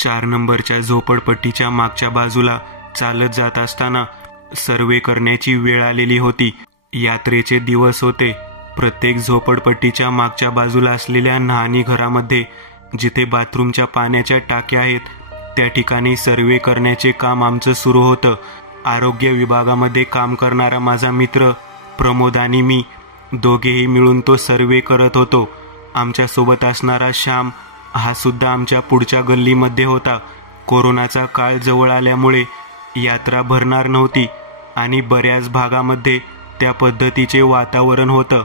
4 नंबरच्या झोपडपट्टीच्या मागच्या बाजूला चालत जात असताना सर्वे करण्याची वेळ आलेली होती. यात्रेचे दिवस होते. प्रत्येक झोपडपट्टीच्या मागच्या बाजूला असलेल्या न्हाणी घरामध्ये जिथे बाथरूमच्या पाण्याच्या टाक्या आहेत त्या ठिकाणी सर्वे करण्याचे काम आमचं सुरू होतं. आरोग्य विभागामध्ये काम करणारा माझा मित्र प्रमोद आणि मी दोघेही मिळून तो सर्वे करत होतो. आमच्यासोबत असणारा श्याम हा सुद्धा आमच्या पुढच्या गल्लीमध्ये होता. कोरोनाचा काळ जवळ आल्यामुळे यात्रा भरणार नव्हती आणि बऱ्याच भागामध्ये त्या पद्धतीचे वातावरण होतं.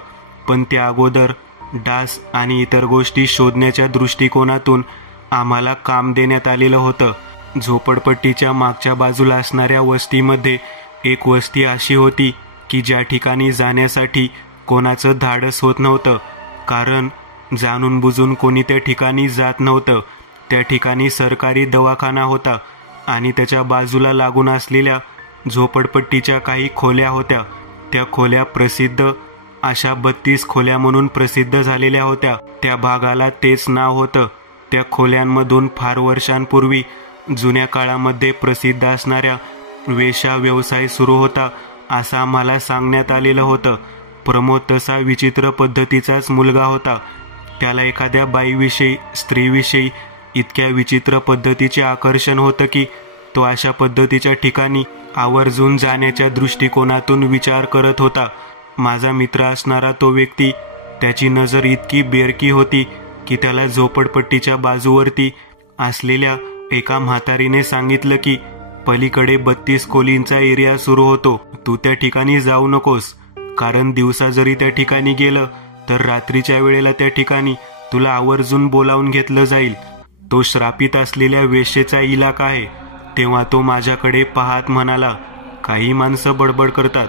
पण त्या अगोदर डास आणि इतर गोष्टी शोधण्याच्या दृष्टिकोनातून आम्हाला काम देण्यात आलेलं होतं. झोपडपट्टीच्या मागच्या बाजूला असणाऱ्या वस्तीमध्ये एक वस्ती अशी होती की ज्या ठिकाणी जाण्यासाठी कोणाचं धाडस होत नव्हतं, कारण जाणून बुजून कोणी त्या ठिकाणी जात नव्हतं. त्या ठिकाणी सरकारी दवाखाना होता आणि त्याच्या बाजूला लागून असलेल्या झोपडपट्टीच्या काही खोल्या होत्या. त्या खोल्या प्रसिद्ध अशा 32 खोल्या म्हणून प्रसिद्ध झालेल्या होत्या. त्या भागाला तेच नाव होतं. त्या खोल्यांमधून फार वर्षांपूर्वी जुन्या काळामध्ये प्रसिद्ध असणाऱ्या वेश्या व्यवसाय सुरू होता असं आम्हाला सांगण्यात आलेलं होतं. प्रमोद तसा विचित्र पद्धतीचाच मुलगा होता. त्याला एखाद्या बाईविषयी, स्त्रीविषयी इतक्या विचित्र पद्धतीचे आकर्षण होतं की तो अशा पद्धतीच्या ठिकाणी आवर्जून जाण्याच्या दृष्टिकोनातून विचार करत होता. माझा मित्र असणारा तो व्यक्ती, त्याची नजर इतकी बेरकी होती की त्याला झोपडपट्टीच्या बाजूवरती असलेल्या एका म्हातारीने सांगितलं की पलीकडे 32 खोलींचा एरिया सुरू होतो, तू त्या ठिकाणी जाऊ नकोस, कारण दिवसा जरी त्या ठिकाणी गेलं तर रात्रीच्या वेळेला त्या ठिकाणी तुला आवर्जून बोलावून घेतलं जाईल. तो श्रापित असलेल्या वेश्येचा इलाका आहे. तेव्हा तो माझ्याकडे पाहत म्हणाला, काही माणसं बडबड करतात,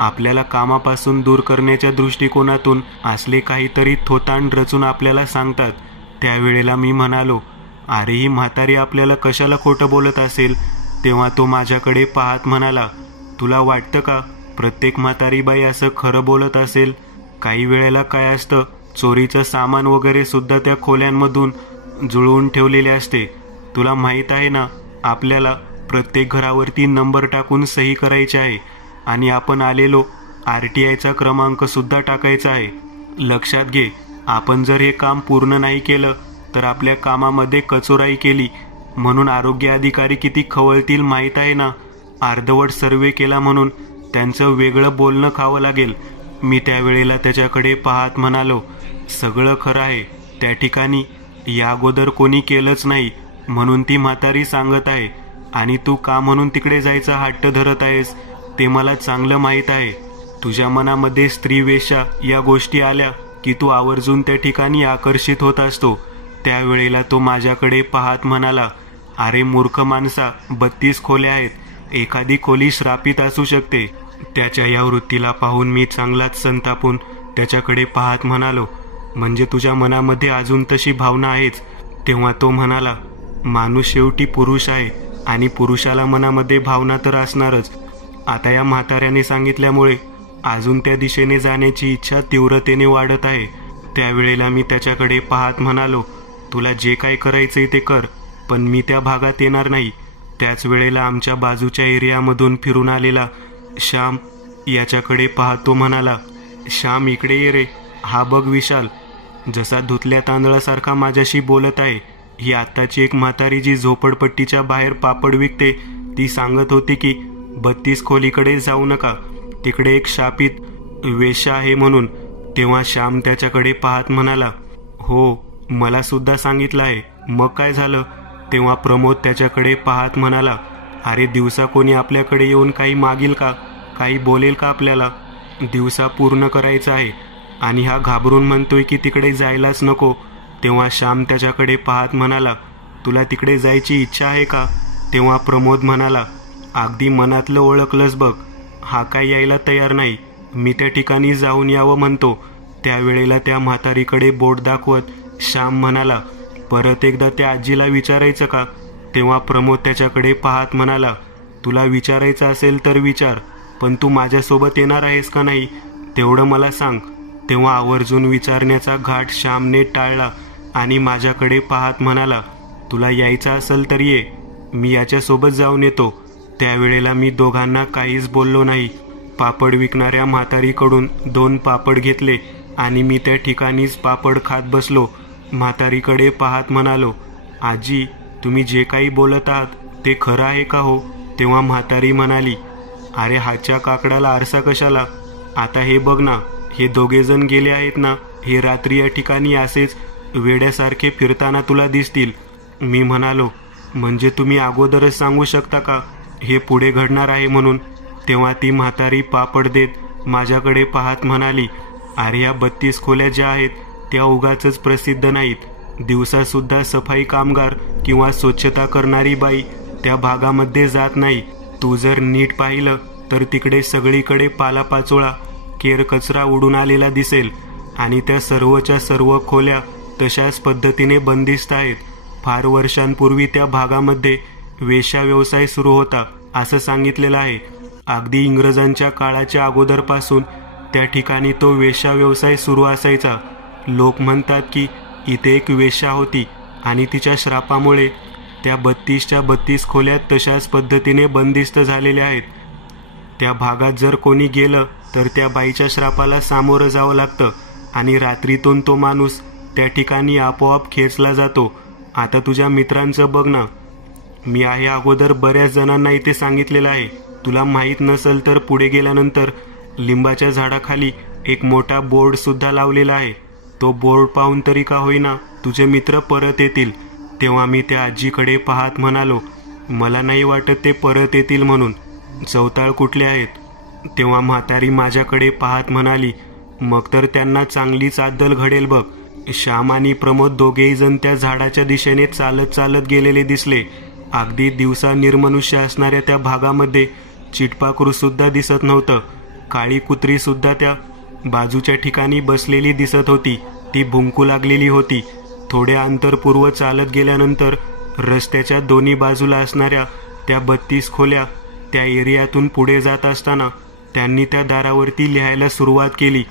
आपल्याला कामापासून दूर करण्याच्या दृष्टिकोनातून असले काहीतरी थोतांड रचून आपल्याला सांगतात. त्यावेळेला मी म्हणालो, अरे ही म्हातारी आपल्याला कशाला खोटं बोलत असेल. तेव्हा तो माझ्याकडे पाहत म्हणाला, तुला वाटतं का प्रत्येक म्हातारी बाई असं खरं बोलत असेल? काही वेळेला काय असतं, चोरीचं सामान वगैरे सुद्धा त्या खोल्यांमधून जुळवून ठेवलेले असते. तुला माहीत आहे ना, आपल्याला प्रत्येक घरावरती नंबर टाकून सही करायची आहे आणि आपण आलेलो RTIचा क्रमांक सुद्धा टाकायचा आहे. लक्षात घे, आपण जर हे काम पूर्ण नाही केलं तर आपल्या कामामध्ये कचोराई केली म्हणून आरोग्य अधिकारी किती खवळतील माहीत आहे ना. अर्धवट सर्वे केला म्हणून त्यांचं वेगळं बोलणं खावं लागेल. मी त्यावेळेला त्याच्याकडे पाहत म्हणालो, सगळं खरं आहे. त्या ठिकाणी या अगोदर कोणी केलंच नाही म्हणून ती म्हातारी सांगत आहे आणि तू का म्हणून तिकडे जायचा हट्ट धरत आहेस ते मला चांगलं माहीत आहे. तुझ्या मनामध्ये स्त्री वेश्या या गोष्टी आल्या की तू आवर्जून त्या ठिकाणी आकर्षित होत असतो. त्यावेळेला तो माझ्याकडे पाहत म्हणाला, अरे मूर्ख माणसा, 32 खोल्या आहेत, एखादी खोली श्रापित असू शकते. त्याच्या या वृत्तीला पाहून मी चांगलाच संतापून त्याच्याकडे पाहत म्हणालो, म्हणजे तुझ्या मनामध्ये अजून तशी भावना आहेच? तेव्हा तो म्हणाला, माणूस शेवटी पुरुष आहे आणि पुरुषाला मनामध्ये भावना तर असणारच. आता या म्हाताऱ्याने सांगितल्यामुळे अजून त्या दिशेने जाण्याची इच्छा तीव्रतेने वाढत आहे. त्यावेळेला मी त्याच्याकडे पाहत म्हणालो, तुला जे काय करायचंय ते कर, पण मी त्या भागात येणार नाही. त्याच वेळेला आमच्या बाजूच्या एरियामधून फिरून आलेला श्याम याच्याकडे पाहतो म्हणाला, श्याम इकडे ये रे, हा बघ विशाल, जसा धुतल्या तांदळासारखा माझ्याशी बोलत आहे. ही आत्ताची एक म्हातारी जी झोपडपट्टीच्या बाहेर पापड विकते, ती सांगत होती की 32 खोलीकडे जाऊ नका, तिकडे एक शापित वेश्या आहे म्हणून. तेव्हा श्याम त्याच्याकडे पाहत म्हणाला, हो, मला सुद्धा सांगितलं आहे. मग काय झालं? तेव्हा प्रमोद त्याच्याकडे पाहत म्हणाला, अरे दिवसा कोणी आपल्याकडे येऊन काही मागील का, काही बोलेल का आपल्याला? दिवसा पूर्ण करायचं आहे आणि हा घाबरून म्हणतोय की तिकडे जायलाच नको. तेव्हा श्याम त्याच्याकडे पाहत म्हणाला, तुला तिकडे जायची इच्छा आहे का? तेव्हा प्रमोद म्हणाला, अगदी मनातलं ओळखलंस बघ, हा काय यायला तयार नाही, मी त्या ठिकाणी जाऊन यावं म्हणतो. त्यावेळेला त्या म्हातारीकडे बोट दाखवत श्याम म्हणाला, परत एकदा त्या आजीला विचारायचं का? तेव्हा प्रमोद त्याच्याकडे पाहत म्हणाला, तुला विचारायचं असेल तर विचार, पण तू माझ्यासोबत येणार आहेस का नाही तेवढं मला सांग. तेव्हा आवर्जून विचारण्याचा घाट श्यामने टाळला आणि माझ्याकडे पाहत म्हणाला, तुला यायचं असेल तर ये, मी याच्यासोबत जाऊन येतो. त्यावेळेला मी दोघांना काहीच बोललो नाही. पापड विकणाऱ्या म्हातारीकडून 2 पापड घेतले आणि मी त्या ठिकाणीच पापड खात बसलो. म्हातारीकडे पाहत म्हणालो, आजी, तुम्ही जे काही बोलत आहात ते खरं आहे का हो? तेव्हा म्हातारी म्हणाली, अरे हाच्या काकडाला आरसा कशाला? आता हे बघ ना, हे दोघेजण गेले आहेत ना, हे रात्री या ठिकाणी असेच वेड्यासारखे फिरताना तुला दिसतील. मी म्हणालो, म्हणजे तुम्ही अगोदरच सांगू शकता का हे पुढे घडणार आहे म्हणून? तेव्हा ती म्हातारी पापड देत माझ्याकडे पाहत म्हणाली, अरे या 32 खोल्या ज्या आहेत त्या उगाचच प्रसिद्ध नाहीत. दिवसासुद्धा सफाई कामगार किंवा स्वच्छता करणारी बाई त्या भागामध्ये जात नाही. तू जर नीट पाहिलं तर तिकडे सगळीकडे पालापाचोळा, केर कचरा उडून आलेला दिसेल आणि त्या सर्वच्या सर्व खोल्या तशाच पद्धतीने बंदिस्त आहेत. फार वर्षांपूर्वी त्या भागामध्ये वेश्या व्यवसाय सुरू होता असं सांगितलेलं आहे. अगदी इंग्रजांच्या काळाच्या अगोदरपासून त्या ठिकाणी तो वेश्या व्यवसाय सुरू असायचा. लोक म्हणतात की इथे एक वेश्या होती आणि तिच्या श्रापामुळे त्या 32च्या 32 खोल्या तशाच पद्धतीने बंदिस्त झालेल्या आहेत. त्या भागात जर कोणी गेलं तर त्या बाईच्या श्रापाला सामोरं जावं लागतं आणि रात्रीतून तो माणूस त्या ठिकाणी आपोआप खेचला जातो. आता तुझ्या मित्रांचं बघ ना, मी आहे अगोदर बऱ्याच जणांना इथे सांगितलेलं आहे. तुला माहीत नसेल तर पुढे गेल्यानंतर लिंबाच्या झाडाखाली एक मोठा बोर्ड सुद्धा लावलेला आहे. तो बोर्ड पाहून तरी का होईना तुझे मित्र परत येतील. तेव्हा मी त्या आजीकडे पाहत म्हणालो, मला नाही वाटत ते परत येतील म्हणून. चौताळ कुठले आहेत? तेव्हा म्हातारी माझ्याकडे पाहत म्हणाली, मग तर त्यांना चांगलीच अद्दल घडेल बघ. श्याम आणि प्रमोद दोघेही जण त्या झाडाच्या दिशेने चालत चालत गेलेले दिसले. अगदी दिवसा निर्मनुष्य असणाऱ्या त्या भागामध्ये चिटपाखरू सुद्धा दिसत नव्हतं. काळी कुत्री सुद्धा त्या बाजूच्या ठिकाणी बसलेली दिसत होती. ती भुंकू लागलेली होती. थोडे अंतर पूर्व चालत गेल्यानंतर रस्त्याच्या दोन्ही बाजूला असणाऱ्या त्या 32 खोल्या त्या एरियातून पुढे जात असताना त्यांनी त्या दारावरती लिहायला सुरुवात केली.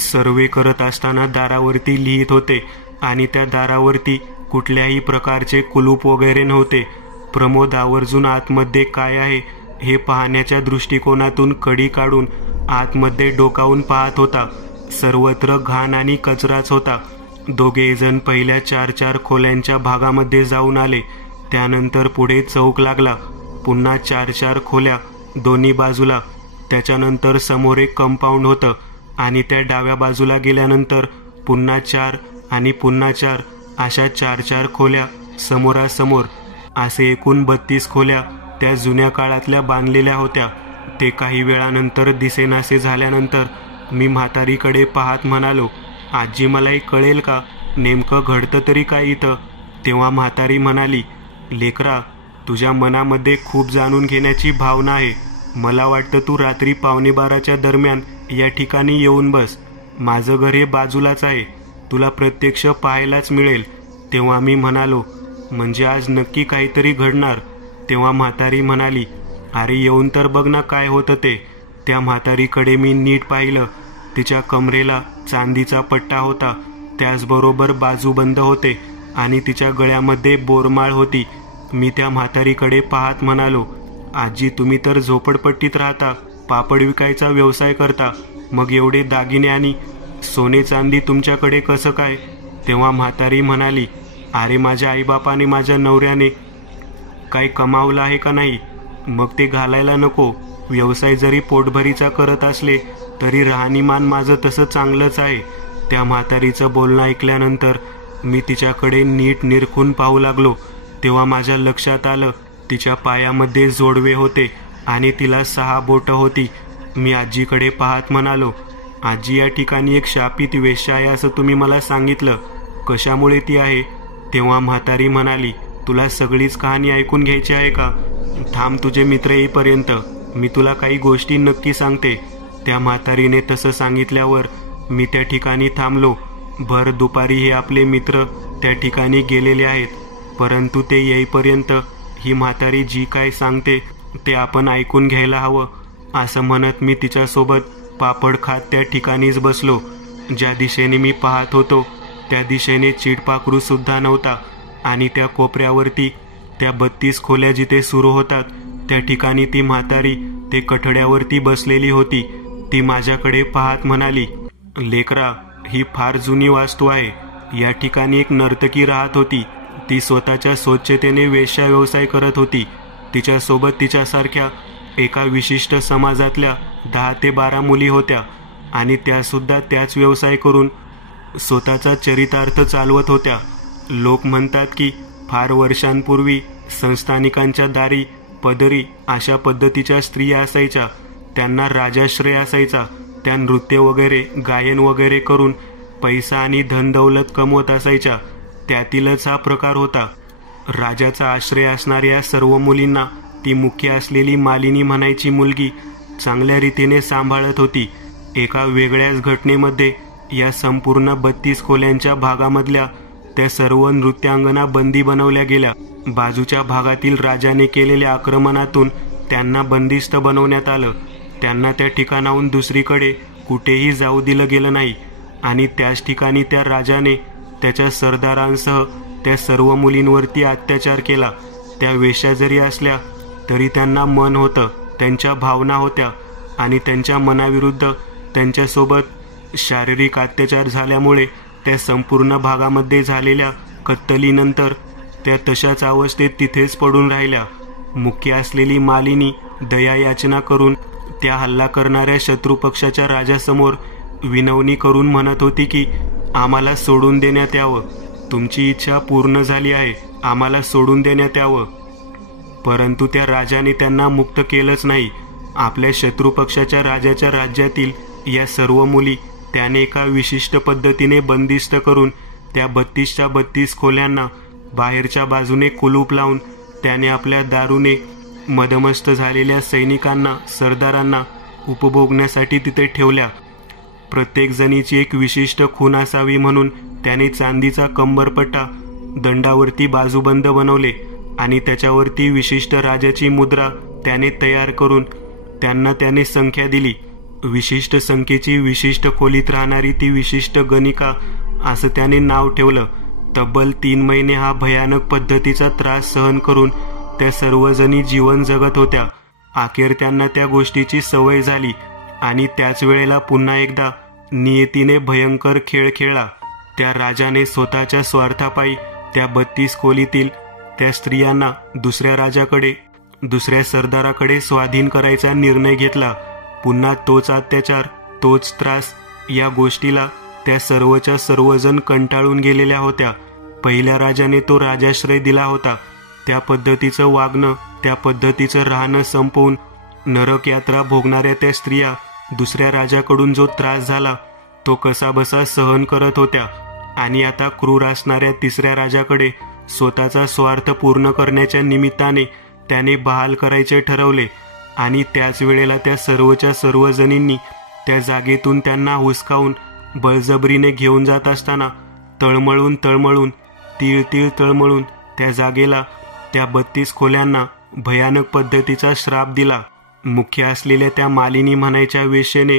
सर्वे करत असताना दारावरती लिहित होते आणि त्या दारावरती कुठल्याही प्रकारचे कुलूप वगैरे नव्हते. प्रमोद आवर्जून आतमध्ये काय आहे हे पाहण्याच्या दृष्टिकोनातून कडी काढून आतमध्ये डोकावून पाहत होता. सर्वत्र घाण आणि कचराच होता. दोघे जण पहिल्या 4-4 खोल्यांच्या भागामध्ये जाऊन आले. त्यानंतर पुढे चौक लागला. पुन्हा 4-4 खोल्या दोन्ही बाजूला. त्याच्यानंतर समोर एक कंपाऊंड होतं आणि त्या डाव्या बाजूला गेल्यानंतर पुन्हा 4 आणि पुन्हा 4 अशा 4-4 खोल्या समोरासमोर. असे एकूण 32 खोल्या त्या जुन्या काळातल्या बांधलेल्या होत्या. ते काही वेळानंतर दिसेनासे झाल्यानंतर मी म्हातारीकडे पाहत म्हणालो, आजी, मला एक कळेल का नेमकं घडतं तरी काय इथं? तेव्हा म्हातारी म्हणाली, लेकरा, तुझ्या मनामध्ये खूप जाणून घेण्याची भावना आहे. मला वाटतं तू रात्री 11:15च्या दरम्यान या ठिकाणी येऊन बस. माझं घर हे बाजूलाच आहे. तुला प्रत्यक्ष पाहायलाच मिळेल. तेव्हा मी म्हणालो, म्हणजे आज नक्की काहीतरी घडणार? तेव्हा म्हातारी म्हणाली, अरे येऊन तर बघ ना काय होतं ते. त्या म्हातारीकडे मी नीट पाहिलं. तिच्या कमरेला चांदीचा पट्टा होता. त्याचबरोबर बाजूबंद होते आणि तिच्या गळ्यामध्ये बोरमाळ होती. मी त्या म्हातारीकडे पाहत म्हणालो, आजी, तुम्ही तर झोपडपट्टीत राहता, पापड विकायचा व्यवसाय करता, मग एवढे दागिने आणि सोने चांदी तुमच्याकडे कसं काय? तेव्हा म्हातारी म्हणाली, अरे माझ्या आईबापाने, माझ्या नवऱ्याने काय कमावलं आहे का नाही? मग ते घालायला नको. व्यवसाय जरी पोटभरीचा करत असले तरी राहणीमान माझं तसं चांगलंच आहे. त्या म्हातारीचं बोलणं ऐकल्यानंतर मी तिच्याकडे नीट निरखून पाहू लागलो. तेव्हा माझ्या लक्षात आलं, तिच्या पायामध्ये जोडवे होते आणि तिला 6 बोटं होती. मी आजीकडे पाहत म्हणालो, आजी, या ठिकाणी एक शापित वेश्या आहे असं तुम्ही मला सांगितलं. कशामुळे ती आहे? तेव्हा म्हातारी म्हणाली, तुला सगळीच कहाणी ऐकून घ्यायची आहे का? थांब, तुझे मित्र येईपर्यंत मी तुला काही गोष्टी नक्की सांगते. त्या म्हातारीने तसं सांगितल्यावर मी त्या ठिकाणी थांबलो. भर दुपारी हे आपले मित्र त्या ठिकाणी गेलेले आहेत, परंतु ते येईपर्यंत ही म्हातारी जी काय सांगते ते आपण ऐकून घ्यायला हवं असं म्हणत मी तिच्यासोबत पापड खात त्या ठिकाणीच बसलो. ज्या दिशेने मी पाहत होतो त्या दिशेने चिडपाखरू सुद्धा नव्हता. आणि त्या कोपऱ्यावरती त्या 32 खोल्या जिथे सुरू होतात त्या ठिकाणी ती म्हातारी ते कठड्यावरती बसलेली होती. ती माझ्याकडे पाहत म्हणाली, लेकरा, ही फार जुनी वास्तू आहे. या ठिकाणी एक नर्तकी राहत होती. ती स्वतःच्या स्वच्छतेने वेश्या व्यवसाय करत होती. तिच्यासोबत तिच्यासारख्या एका विशिष्ट समाजातल्या 10 ते 12 मुली होत्या आणि त्यासुद्धा त्याच व्यवसाय करून स्वतःचा चरितार्थ चालवत होत्या. लोक म्हणतात की फार वर्षांपूर्वी संस्थानिकांच्या दारी पदरी अशा पद्धतीच्या स्त्रिया असायच्या. त्यांना राजाश्रय असायचा. त्या नृत्य वगैरे गायन वगैरे करून पैसा आणि धनदौलत कमवत असायच्या. त्यातीलच हा प्रकार होता. राजाचा आश्रय असणाऱ्या सर्व मुलींना ती मुख्य असलेली मालिनी म्हणायची मुलगी चांगल्या रीतीने सांभाळत होती. एका वेगळ्याच घटनेमध्ये या संपूर्ण 32 खोल्यांच्या भागामधल्या त्या सर्व नृत्यांगना बंदी बनवल्या गेल्या. बाजूच्या भागातील राजाने केलेल्या आक्रमणातून त्यांना बंदिस्त बनवण्यात आलं. त्यांना त्या ठिकाणाहून दुसरीकडे कुठेही जाऊ दिलं गेलं नाही आणि त्याच ठिकाणी त्या राजाने त्याच्या सरदारांसह त्या सर्व मुलींवरती अत्याचार केला. त्या वेश्या जरी असल्या तरी त्यांना मन होतं, त्यांच्या भावना होत्या आणि त्यांच्या मनाविरुद्ध त्यांच्यासोबत शारीरिक अत्याचार झाल्यामुळे त्या संपूर्ण भागामध्ये झालेल्या कत्तलीनंतर त्या तशाच अवस्थेत तिथेच पडून राहिल्या. मुख्य असलेली मालिनी दयायाचना करून त्या हल्ला करणाऱ्या शत्रुपक्षाच्या राजासमोर विनवणी करून म्हणत होती की आम्हाला सोडून देण्यात यावं. तुमची इच्छा पूर्ण झाली आहे, आम्हाला सोडून देण्यात यावं. परंतु त्या राजाने त्यांना मुक्त केलंच नाही. आपल्या शत्रुपक्षाच्या राजाच्या राज्यातील या सर्व मुली त्याने एका विशिष्ट पद्धतीने बंदिस्त करून त्या 32च्या 32 खोल्यांना बाहेरच्या बाजूने कुलूप लावून त्याने आपल्या दारूने मदमस्त झालेल्या सैनिकांना सरदारांना उपभोगण्यासाठी तिथे ठेवल्या. प्रत्येक जणीची एक विशिष्ट खून असावी म्हणून त्याने चांदीचा कंबरपट्टा दंडावरती बाजूबंद बनवले आणि त्याच्यावरती विशिष्ट राजाची मुद्रा त्याने तयार करून त्यांना त्याने संख्या दिली. विशिष्ट संख्येची विशिष्ट खोलीत राहणारी ती विशिष्ट गणिका असं त्याने नाव ठेवलं. तब्बल 3 महिने हा भयानक पद्धतीचा त्रास सहन करून त्या सर्वजणी जीवन जगत होत्या. अखेर त्यांना त्या गोष्टीची सवय झाली आणि त्याच वेळेला पुन्हा एकदा नियतीने भयंकर खेळ खेळला. त्या राजाने स्वतःच्या स्वार्थापायी त्या 32 खोलीतील त्या स्त्रियांना दुसऱ्या राजाकडे दुसऱ्या सरदाराकडे स्वाधीन करायचा निर्णय घेतला. पुन्हा तोच अत्याचार, तोच त्रास. या गोष्टीला त्या सर्वच्या सर्वजण कंटाळून गेलेल्या होत्या. पहिल्या राजाने तो राजाश्रय दिला होता. त्या पद्धतीचं वागणं, त्या पद्धतीचं राहणं संपवून नरक यात्रा भोगणाऱ्या त्या स्त्रिया दुसऱ्या राजाकडून जो त्रास झाला तो कसाबसा सहन करत होत्या आणि आता क्रूर असणाऱ्या तिसऱ्या राजाकडे स्वतःचा स्वार्थ पूर्ण करण्याच्या निमित्ताने त्याने बहाल करायचे ठरवले. आणि त्याच वेळेला त्या सर्वच्या सर्व जणींनी त्या जागेतून त्यांना हुसकावून बळजबरीने घेऊन जात असताना तळमळून तळमळून तीळ तीळ तळमळून त्या जागेला त्या 32 खोल्यांना भयानक पद्धतीचा श्राप दिला. मुख्य असलेल्या त्या मालिनी म्हणायच्या वेश्येने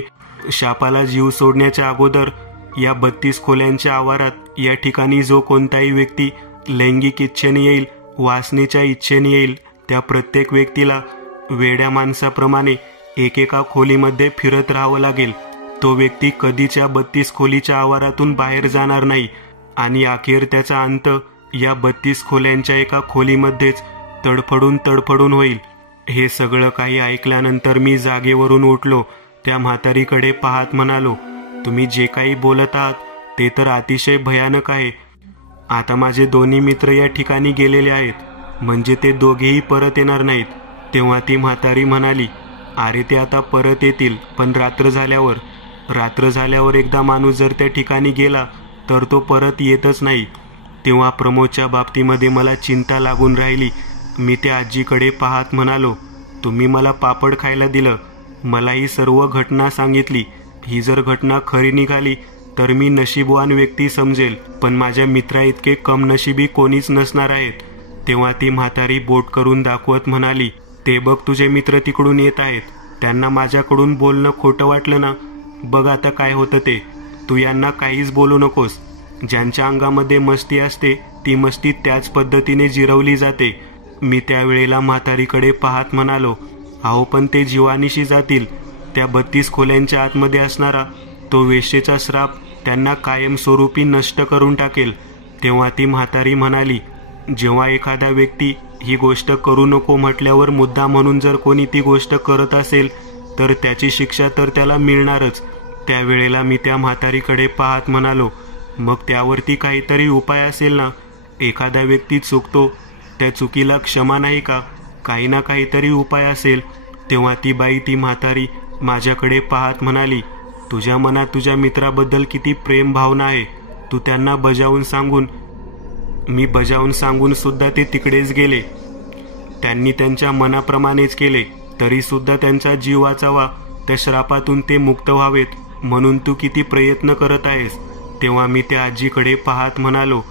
शापाला जीव सोडण्याच्या अगोदर या 32 खोल्यांच्या आवारात या ठिकाणी जो कोणताही व्यक्ती लैंगिक इच्छेने येईल, वासनेच्या इच्छेने येईल, त्या प्रत्येक व्यक्तीला वेड्या माणसाप्रमाणे एकेका खोलीमध्ये फिरत राहावं लागेल. तो व्यक्ती कधीच्या 32 खोलीच्या आवारातून बाहेर जाणार नाही आणि अखेर त्याचा अंत या 32 खोल्यांच्या एका खोलीमध्येच तडफडून तडफडून होईल. हे सगळं काही ऐकल्यानंतर मी जागेवरून उठलो. त्या म्हातारीकडे पाहत म्हणालो, तुम्ही जे काही बोलत आहात ते तर अतिशय भयानक आहे. आता माझे दोन्ही मित्र या ठिकाणी गेलेले आहेत, म्हणजे ते दोघेही परत येणार नाहीत. तेव्हा ती म्हातारी म्हणाली, अरे ते आता परत येतील, पण रात्र झाल्यावर. रात्र झाल्यावर एकदा माणूस जर त्या ठिकाणी गेला तर तो परत येतच नाही. तेव्हा प्रमोदच्या बाबतीमध्ये मला चिंता लागून राहिली. मी त्या आजीकडे पाहत म्हणालो, तुम्ही मला पापड खायला दिलं, मला ही सर्व घटना सांगितली. ही जर घटना खरी निघाली तर मी नशीबवान व्यक्ती समजेल, पण माझ्या मित्रा इतके कमनशिबी कोणीच नसणार आहेत. तेव्हा ती म्हातारी बोट करून दाखवत म्हणाली, ते बघ तुझे मित्र तिकडून येत आहेत. त्यांना माझ्याकडून बोलणं खोटं वाटलं ना, बघ आता काय होतं ते. तू यांना काहीच बोलू नकोस. ज्यांच्या अंगामध्ये मस्ती असते ती मस्ती त्याच पद्धतीने जिरवली जाते. मी त्यावेळेला म्हातारीकडे पाहत म्हणालो, अहो पण ते जीवानिशी जातील. त्या 32 खोल्यांच्या आतमध्ये असणारा तो वेश्येचा श्राप त्यांना कायमस्वरूपी नष्ट करून टाकेल. तेव्हा ती म्हातारी म्हणाली, जेव्हा एखादा व्यक्ती ही गोष्ट करू नको म्हटल्यावर मुद्दा म्हणून जर कोणी ती गोष्ट करत असेल तर त्याची शिक्षा तर त्याला मिळणारच. त्यावेळेला मी त्या म्हातारीकडे पाहत म्हणालो, मग त्यावरती काहीतरी उपाय असेल ना? एखादा व्यक्ती चुकतो, त्या चुकीला क्षमा नाही का? काही ना काहीतरी उपाय असेल. तेव्हा ती बाई, ती म्हातारी माझ्याकडे पाहत म्हणाली, तुझ्या मनात तुझ्या मित्राबद्दल किती प्रेम भावना आहे. तू त्यांना मी बजावून सांगून सुद्धा ते तिकडेच गेले. त्यांनी त्यांच्या मनाप्रमाणेच केले, तरी सुद्धा त्यांचा जीव वाचावा, त्या श्रापातून ते मुक्त व्हावेत म्हणून तू किती प्रयत्न करत आहेस. तेव्हा मी त्या आजीकडे पाहत म्हणालो,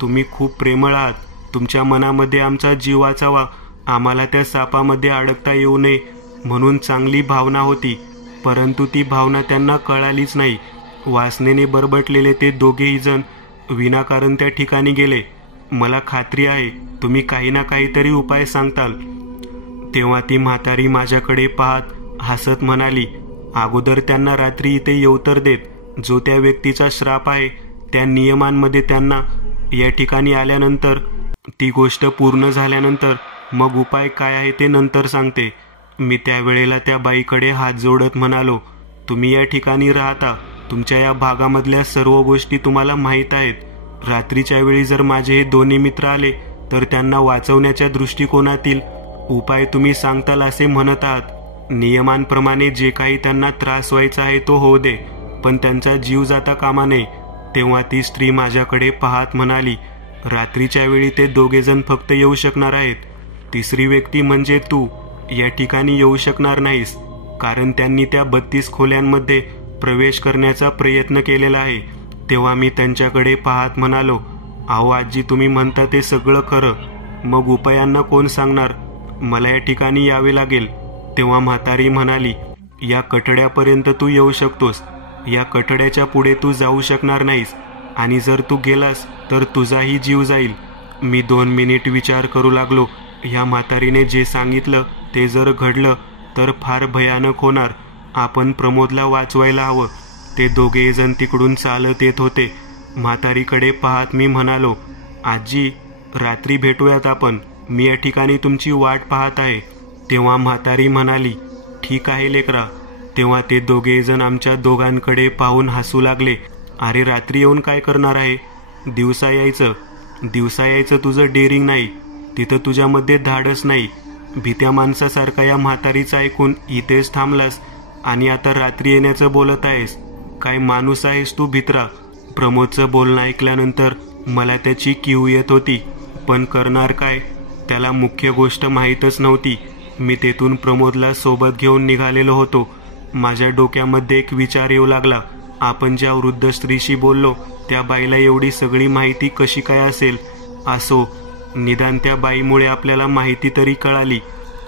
तुम्ही खूप प्रेमळ आहात. तुमच्या मनामध्ये आमचा जीव वाचावा, आम्हाला त्या सापामध्ये अडकता येऊ नये म्हणून चांगली भावना होती. परंतु ती भावना त्यांना कळालीच नाही. वासनेने बरबटलेले ते दोघेही जण विनाकारण त्या ठिकाणी गेले. मला खात्री आहे तुम्ही काही ना काहीतरी उपाय सांगताल. तेव्हा ती म्हातारी माझ्याकडे पाहत हसत म्हणाली, अगोदर त्यांना रात्री इथे येऊ तर देत. जो त्या व्यक्तीचा श्राप आहे त्या नियमांमध्ये त्यांना या ठिकाणी आल्यानंतर, ती गोष्ट पूर्ण झाल्यानंतर मग उपाय काय आहे ते नंतर सांगते. मी त्यावेळेला त्या बाईकडे हात जोडत म्हणालो, तुम्ही या ठिकाणी राहता, तुमच्या या भागामधल्या सर्व गोष्टी तुम्हाला माहीत आहेत. रात्रीच्या वेळी जर माझे हे दोन्ही मित्र आले तर त्यांना वाचवण्याच्या दृष्टिकोनातील उपाय तुम्ही सांगताल असे म्हणत आहात. नियमांप्रमाणे जे काही त्यांना त्रास व्हायचा आहे तो होऊ दे, पण त्यांचा जीव जाता कामा नये. तेव्हा ती स्त्री माझ्याकडे पाहत म्हणाली, रात्रीच्या वेळी ते दोघेजण फक्त येऊ शकणार आहेत. तिसरी व्यक्ती म्हणजे तू या ठिकाणी येऊ शकणार नाहीस, कारण त्यांनी त्या 32 खोल्यांमध्ये प्रवेश करण्याचा प्रयत्न केलेला आहे. तेव्हा मी त्यांच्याकडे पाहत म्हणालो, अहो आजी, तुम्ही म्हणता ते सगळं खरं, मग उपायांना कोण सांगणार? मला या ठिकाणी यावे लागेल. तेव्हा म्हातारी म्हणाली, या कठड्यापर्यंत तू येऊ शकतोस, या कठड्याच्या पुढे तू जाऊ शकणार नाहीस, आणि जर तू गेलास तर तुझाही जीव जाईल. मी 2 मिनिट विचार करू लागलो. ह्या म्हातारीने जे सांगितलं ते जर घडलं तर फार भयानक होणार. आपण प्रमोदला वाचवायला हवं. ते दोघे जण तिकडून चालत येत होते. म्हातारीकडे पाहत मी म्हणालो, आजी, रात्री भेटूयात आपण, मी या ठिकाणी तुमची वाट पाहत आहे. तेव्हा म्हातारी म्हणाली, ठीक आहे लेकरा. तेव्हा ते दोघे जण आमच्या दोघांकडे पाहून हसू लागले. अरे, रात्री येऊन काय करणार आहे? दिवसा यायचं तुझं डेअरिंग नाही, तिथं तुझ्यामध्ये धाडस नाही. भीत्या माणसासारखा या म्हातारीचं ऐकून इथेच थांबलास आणि आता रात्री येण्याचं बोलत आहेस. काय माणूस आहेस तू भित्रा? प्रमोदचं बोलणं ऐकल्यानंतर मला त्याची कीव येत होती, पण करणार काय? त्याला मुख्य गोष्ट माहीतच नव्हती. मी तेथून प्रमोदला सोबत घेऊन निघालेलो होतो. माझ्या डोक्यामध्ये एक विचार येऊ लागला, आपण ज्या वृद्ध स्त्रीशी बोललो त्या बाईला एवढी सगळी माहिती कशी काय असेल? असो, निदान त्या बाईमुळे आपल्याला माहिती तरी कळाली.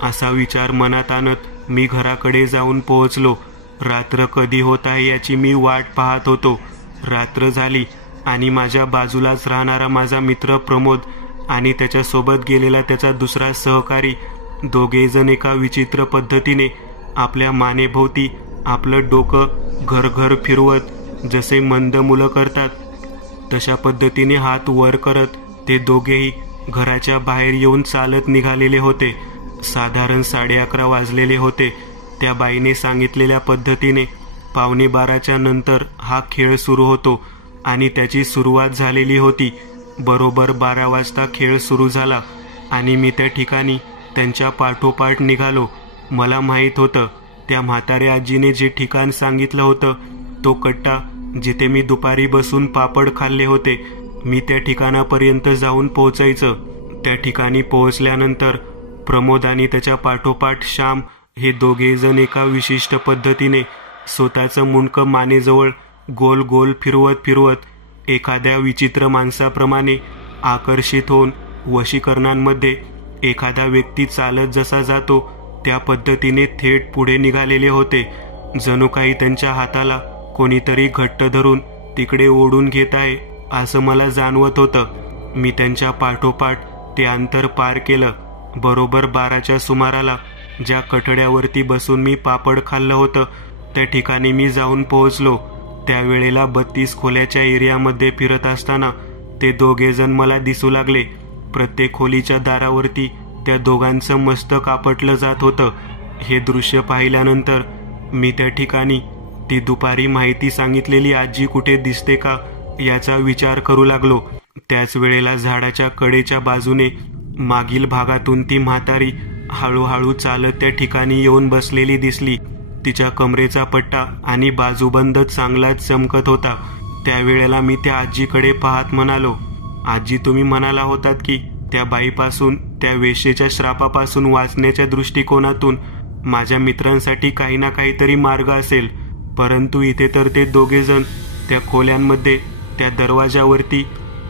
असा विचार मनात आणत मी घराकडे जाऊन पोहोचलो. रात्र कधी होत आहे याची मी वाट पाहत होतो. रात्र झाली आणि माझ्या बाजूलाच राहणारा माझा मित्र प्रमोद आणि त्याच्यासोबत गेलेला त्याचा दुसरा सहकारी, दोघेजण एका विचित्र पद्धतीने आपल्या मानेभोवती आपलं डोकं घर फिरवत जसे मंद मुलं करतात तशा पद्धतीने हात वर करत ते दोघेही घराच्या बाहेर येऊन चालत निघालेले होते. साधारण 11:30 वाजलेले होते. त्या बाईने सांगितलेल्या पद्धतीने 11:15च्या नंतर हा खेळ सुरू होतो आणि त्याची सुरुवात झालेली होती. बरोबर 12 वाजता खेळ सुरू झाला आणि मी त्या ठिकाणी त्यांच्या पाठोपाठ निघालो. मला माहीत होतं त्या म्हाताऱ्या आजीने जे ठिकाण सांगितलं होतं तो कट्टा जिथे मी दुपारी बसून पापड खाल्ले होते, मी त्या ठिकाणापर्यंत जाऊन पोहोचायचं. त्या ठिकाणी पोहोचल्यानंतर प्रमोद आणि त्याच्या पाठोपाठ श्याम हे दोघे जण एका विशिष्ट पद्धतीने स्वतःचं मुंडकं मानेजवळ गोल गोल फिरवत एखाद्या विचित्र माणसाप्रमाणे आकर्षित होऊन वशीकरणांमध्ये एखादा व्यक्ती चालत जसा जातो त्या पद्धतीने थेट पुढे निघालेले होते. जणू काही त्यांच्या हाताला कोणीतरी घट्ट धरून तिकडे ओढून घेत आहे असं मला जाणवत होतं. मी त्यांच्या पाठोपाठ ते अंतर पार केलं. बरोबर 12च्या सुमाराला ज्या कठड्यावरती बसून मी पापड खाल्लं होतं त्या ठिकाणी मी जाऊन पोहोचलो. त्यावेळेला 32 खोल्याच्या एरियामध्ये फिरत असताना ते दोघे जण मला दिसू लागले. प्रत्येक खोलीच्या दारावरती त्या दोघांचं मस्तक आपटलं जात होतं. हे दृश्य पाहिल्यानंतर मी त्या ठिकाणी ती दुपारी माहिती सांगितलेली आजी कुठे दिसते का याचा विचार करू लागलो. त्याच वेळेला झाडाच्या कडेच्या बाजूने मागील भागातून ती म्हातारी हळूहळू चालत त्या ठिकाणी येऊन बसलेली दिसली. तिच्या कमरेचा पट्टा आणि बाजूबंद चांगलाच चमकत होता. त्यावेळेला मी त्या आजीकडे पाहत म्हणालो, आजी, तुम्ही म्हणाला होतात की त्या बाईपासून, त्या वेश्येच्या श्रापापासून वाचण्याच्या दृष्टिकोनातून माझ्या मित्रांसाठी काही ना काहीतरी मार्ग असेल, परंतु इथे तर ते दोघे जण त्या खोल्यांमध्ये त्या दरवाजावरती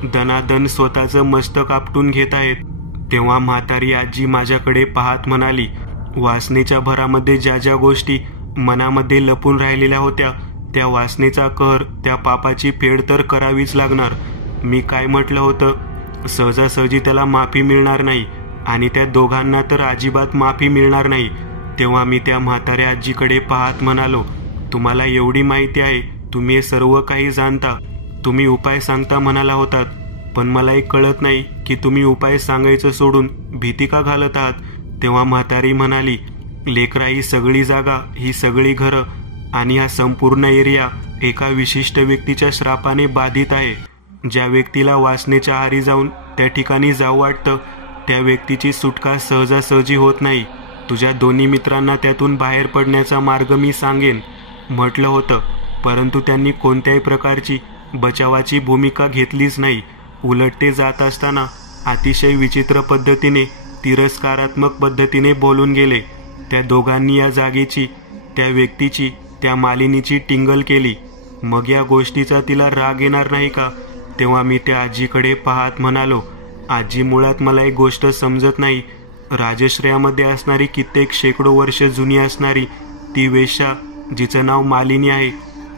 दनादन स्वतःचं मस्तक आपटून घेत आहेत. तेव्हा म्हातारी आजी माझ्याकडे पाहत म्हणाली, वासनेच्या भरामध्ये ज्या ज्या गोष्टी मनामध्ये लपून राहिलेल्या होत्या त्या वासनेचा कहर, त्या पापाची फेड तर करावीच लागणार. मी काय म्हटलं होतं, सहजासहजी त्याला माफी मिळणार नाही आणि त्या दोघांना तर अजिबात माफी मिळणार नाही. तेव्हा मी त्या म्हाताऱ्या आजीकडे पाहत म्हणालो, तुम्हाला एवढी माहिती आहे, तुम्ही हे सर्व काही जाणता, तुम्ही उपाय सांगता म्हणाला होतात, पण मला एक कळत नाही की तुम्ही उपाय सांगायचं सोडून भीती का घालत आहात. तेव्हा म्हातारी म्हणाली, लेकरा, ही सगळी जागा, ही सगळी घरं आणि हा संपूर्ण एरिया एका विशिष्ट व्यक्तीच्या श्रापाने बाधित आहे. ज्या व्यक्तीला वासनेच्या आहारी जाऊन त्या ठिकाणी जाऊ वाटतं त्या व्यक्तीची सुटका सहजासहजी होत नाही. तुझ्या दोन्ही मित्रांना त्यातून बाहेर पडण्याचा मार्ग मी सांगेन म्हटलं होतं, परंतु त्यांनी कोणत्याही प्रकारची बचावाची भूमिका घेतलीच नाही. उलट ते जात असताना अतिशय विचित्र पद्धतीने, तिरस्कारात्मक पद्धतीने बोलून गेले. त्या दोघांनी या जागेची, त्या व्यक्तीची, त्या मालिनीची टिंगल केली. मग या गोष्टीचा तिला राग येणार नाही का. तेव्हा मी त्या आजीकडे पाहत म्हणालो, आजी, मुळात मला एक गोष्ट समजत नाही. राजश्रयामध्ये असणारी कित्येक शेकडो वर्ष जुनी असणारी ती वेश्या जिचं नाव मालिनी आहे,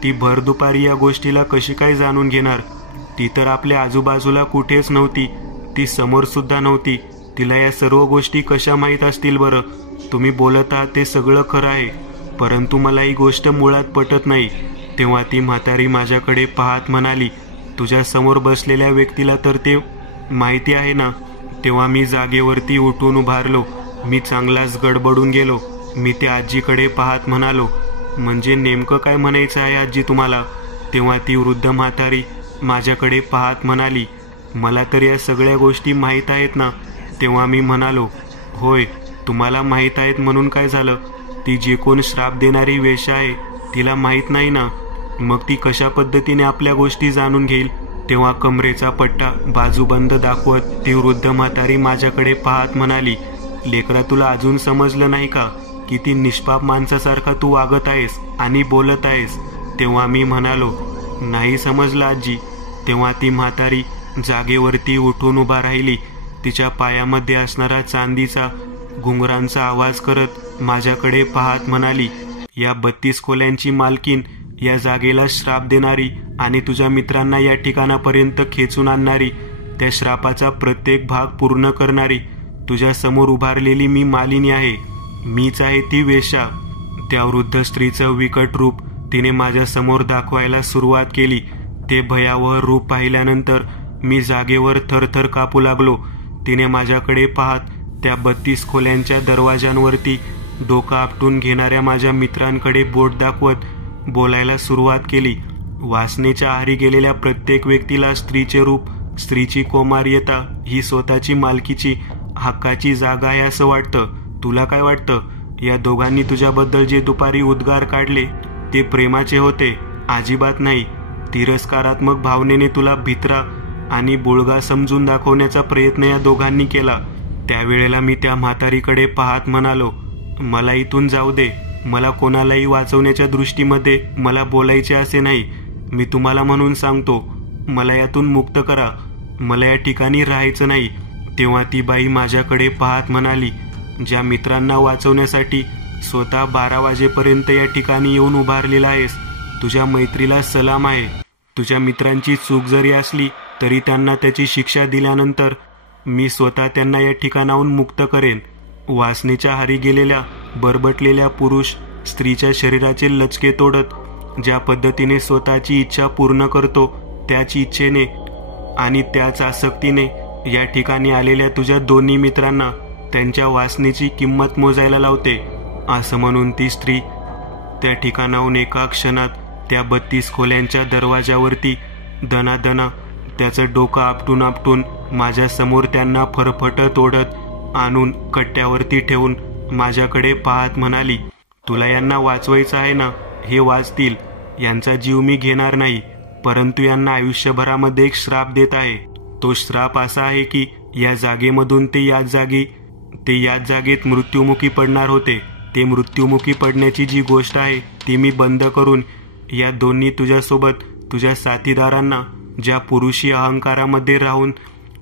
ती भर दुपारी या गोष्टीला कशी काय जाणून घेणार. ती तर आपल्या आजूबाजूला कुठेच नव्हती, ती समोर सुद्धा नव्हती. तिला या सर्व गोष्टी कशा माहीत असतील बरं. तुम्ही बोलत आहात ते सगळं खरं आहे, परंतु मला ही गोष्ट मुळात पटत नाही. तेव्हा ती म्हातारी माझ्याकडे पाहत म्हणाली, तुझ्या समोर बसलेल्या व्यक्तीला तर ते माहिती आहे ना. तेव्हा मी जागेवरती उठून उभारलो. मी चांगलाच गडबडून गेलो. मी त्या आजीकडे पाहत म्हणालो, म्हणजे नेमकं काय म्हणायचं आहे आजी तुम्हाला. तेव्हा ती वृद्ध म्हातारी माझ्याकडे पाहत म्हणाली, मला तर या सगळ्या गोष्टी माहीत आहेत ना. तेव्हा मी म्हणालो, होय, तुम्हाला माहीत आहेत म्हणून काय झालं. ती जे कोण श्राप देणारी वेश्या आहे तिला माहीत नाही ना, मग ती कशा पद्धतीने आपल्या गोष्टी जाणून घेईल. तेव्हा कमरेचा पट्टा बाजूबंद दाखवत ती वृद्ध म्हातारी माझ्याकडे पाहत म्हणाली, लेकरा, तुला अजून समजलं नाही का किती निष्पाप माणसासारखा तू वागत आहेस आणि बोलत आहेस. तेव्हा मी म्हणालो, नाही समजलं आजी. तेव्हा ती म्हातारी जागेवरती उठून उभा राहिली. तिच्या पायामध्ये असणारा चांदीचा घुंगरांचा आवाज करत माझ्याकडे पाहत म्हणाली, या 32 खोल्यांची मालकीन, या जागेला श्राप देणारी आणि तुझ्या मित्रांना या ठिकाणापर्यंत खेचून आणणारी, त्या श्रापाचा प्रत्येक भाग पूर्ण करणारी तुझ्या समोर उभारलेली मी मालिनी आहे. मीच आहे ती वेश्या. त्या वृद्ध स्त्रीचं विकट रूप तिने माझ्या समोर दाखवायला सुरुवात केली. ते भयावह रूप पाहिल्यानंतर मी जागेवर थरथर कापू लागलो. तिने माझ्याकडे पाहत त्या 32 खोल्यांच्या दरवाजांवरती डोकं आपटून घेणाऱ्या माझ्या मित्रांकडे बोट दाखवत बोलायला सुरुवात केली. वासनेच्या आहारी गेलेल्या प्रत्येक व्यक्तीला स्त्रीचे रूप, स्त्रीची कौमार्यता ही स्वतःची मालकीची, हक्काची जागा आहे असं वाटतं. तुला काय वाटतं. या दोघांनी तुझ्याबद्दल जे दुपारी उद्गार काढले ते प्रेमाचे होते. अजिबात नाही. तिरस्कारात्मक भावनेने तुला भित्रा आणि बुळगा समजून दाखवण्याचा प्रयत्न या दोघांनी केला. त्यावेळेला मी त्या म्हातारीकडे पाहत म्हणालो, मला इथून जाऊ दे. मला कोणालाही वाचवण्याच्या दृष्टीमध्ये मला बोलायचे असे नाही. मी तुम्हाला म्हणून सांगतो, मला यातून मुक्त करा. मला या ठिकाणी राहायचं नाही. तेव्हा ती बाई माझ्याकडे पाहत म्हणाली, ज्या मित्रांना वाचवण्यासाठी स्वतः 12 वाजेपर्यंत या ठिकाणी येऊन उभारलेला आहेस, तुझ्या मैत्रीला सलाम आहे. तुझ्या मित्रांची चूक जरी असली तरी त्यांना त्याची शिक्षा दिल्यानंतर मी स्वतः त्यांना या ठिकाणाहून मुक्त करेन. वासनेच्या आहारी गेलेल्या बरबटलेल्या पुरुष स्त्रीच्या शरीराचे लचके तोडत ज्या पद्धतीने स्वतःची इच्छा पूर्ण करतो त्याच इच्छेने आणि त्याच आसक्तीने या ठिकाणी आलेल्या तुझ्या दोन्ही मित्रांना त्यांच्या वासनेची किंमत मोजायला लावते, असं म्हणून ती स्त्री त्या ठिकाणाहून एका क्षणात त्या 32 खोल्यांच्या दरवाजावरती दणादणा त्याचं डोकं आपटून आपटून माझ्या समोर त्यांना फरफटत ओढत आणून कट्ट्यावरती ठेवून माझ्याकडे पाहत म्हणाली, तुला यांना वाचवायचं आहे ना, हे वाचतील. यांचा जीव मी घेणार नाही, परंतु यांना आयुष्यभरामध्ये एक श्राप देत आहे. तो श्राप असा आहे की या जागेमधून ते याच जागेत मृत्युमुखी पडणार होते. ते मृत्युमुखी पडण्याची जी गोष्ट आहे ती मी बंद करून या दोन्ही तुझ्यासोबत तुझ्या साथीदारांना ज्या पुरुषी अहंकारामध्ये राहून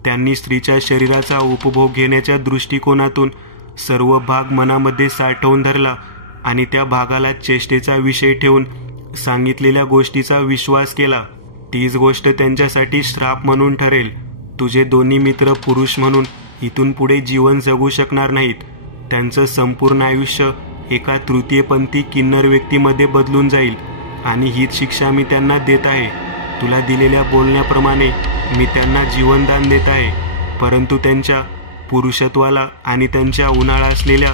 त्यांनी स्त्रीच्या शरीराचा उपभोग घेण्याच्या दृष्टिकोनातून सर्व भाग मनामध्ये साठवून धरला आणि त्या भागाला चेष्टेचा विषय ठेवून सांगितलेल्या गोष्टीचा विश्वास केला, तीच गोष्ट त्यांच्यासाठी श्राप म्हणून ठरेल. तुझे दोन्ही मित्र पुरुष म्हणून इथून पुढे जीवन जगू शकणार नाहीत. त्यांचं संपूर्ण आयुष्य एका तृतीयपंथी किन्नर व्यक्तीमध्ये बदलून जाईल आणि हीच शिक्षा मी त्यांना देत आहे. तुला दिलेल्या बोलण्याप्रमाणे मी त्यांना जीवनदान देत आहे, परंतु त्यांच्या पुरुषत्वाला आणि त्यांच्या उन्हाळा असलेल्या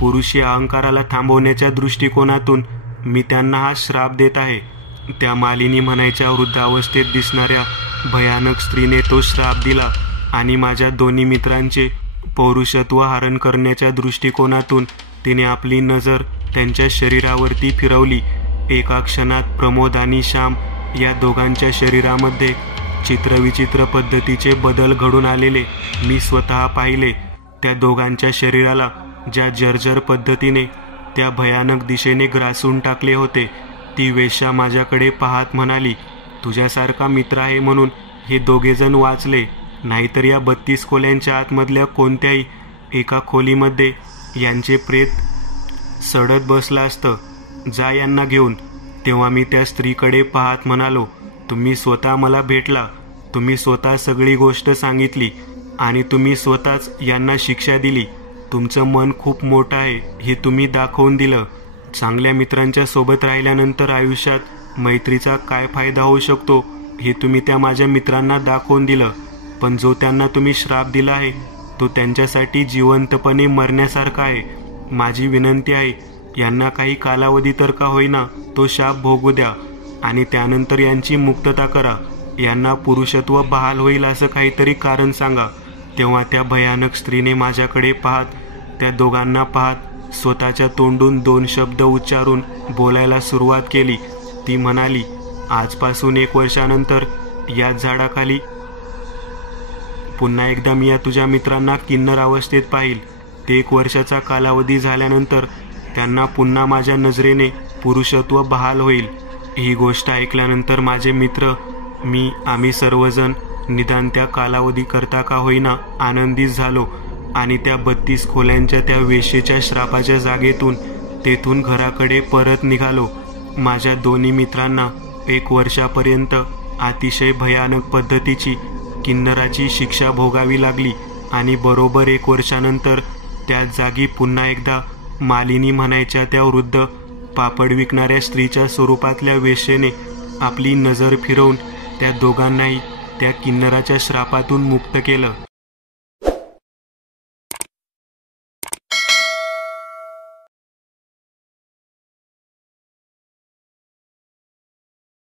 पुरुषी अहंकाराला थांबवण्याच्या दृष्टिकोनातून मी त्यांना हा श्राप देत आहे. त्या मालिनी म्हणायच्या वृद्धावस्थेत दिसणाऱ्या भयानक स्त्रीने तो श्राप दिला आणि माझ्या दोन्ही मित्रांचे पौरुषत्व हरण करण्याच्या दृष्टिकोनातून तिने आपली नजर त्यांच्या शरीरावरती फिरवली. एका क्षणात प्रमोद आणि श्याम या दोघांच्या शरीरामध्ये चित्रविचित्र पद्धतीचे बदल घडून आलेले मी स्वतः पाहिले. त्या दोघांच्या शरीराला ज्या जर्जर पद्धतीने त्या भयानक दिशेने ग्रासून टाकले होते, ती वेश्या माझ्याकडे पाहत म्हणाली, तुझ्यासारखा मित्र आहे म्हणून हे दोघेजण वाचले, नाहीतर या 32 खोल्यांच्या आतमधल्या कोणत्याही एका खोलीमध्ये यांचे प्रेत सडत बसलं असतं. जा यांना घेऊन. तेव्हा मी त्या स्त्रीकडे पाहत म्हणालो, तुम्ही स्वतः मला भेटला, तुम्ही स्वतः सगळी गोष्ट सांगितली आणि तुम्ही स्वतःच यांना शिक्षा दिली. तुमचं मन खूप मोठं आहे हे तुम्ही दाखवून दिलं. चांगल्या मित्रांच्या सोबत राहिल्यानंतर आयुष्यात मैत्रीचा काय फायदा होऊ शकतो हे तुम्ही त्या माझ्या मित्रांना दाखवून दिलं. पण जो त्यांना तुम्ही श्राप दिला आहे तो त्यांच्यासाठी जिवंतपणे मरण्यासारखा आहे. माझी विनंती आहे, यांना काही कालावधी तर का होईना तो शाप भोगू द्या आणि त्यानंतर यांची मुक्तता करा. यांना पुरुषत्व बहाल होईल असं काहीतरी कारण सांगा. तेव्हा त्या भयानक स्त्रीने माझ्याकडे पाहत त्या दोघांना पाहत स्वतःच्या तोंडून 2 शब्द उच्चारून बोलायला सुरुवात केली. ती म्हणाली, आजपासून 1 वर्षानंतर याच झाडाखाली पुन्हा एकदा मी या तुझ्या मित्रांना किन्नर अवस्थेत पाहिल. ते 1 वर्षाचा कालावधी झाल्यानंतर त्यांना पुन्हा माझ्या नजरेने पुरुषत्व बहाल होईल. ही गोष्ट ऐकल्यानंतर माझे मित्र आम्ही सर्वजण निदान त्या कालावधी करता का होईना आनंदित झालो आणि त्या 32 खोल्यांच्या त्या वेश्येच्या श्रापाच्या जागेतून तेथून घराकडे परत निघालो. माझ्या दोन्ही मित्रांना 1 वर्षापर्यंत अतिशय भयानक पद्धतीची किन्नराची शिक्षा भोगावी लागली आणि बरोबर 1 वर्षानंतर त्याच जागी पुन्हा एकदा मालिनी म्हणायच्या त्या वृद्ध पापड विकणाऱ्या स्त्रीच्या स्वरूपातल्या वेश्येने आपली नजर फिरवून त्या दोघांनाही त्या किन्नराच्या श्रापातून मुक्त केलं.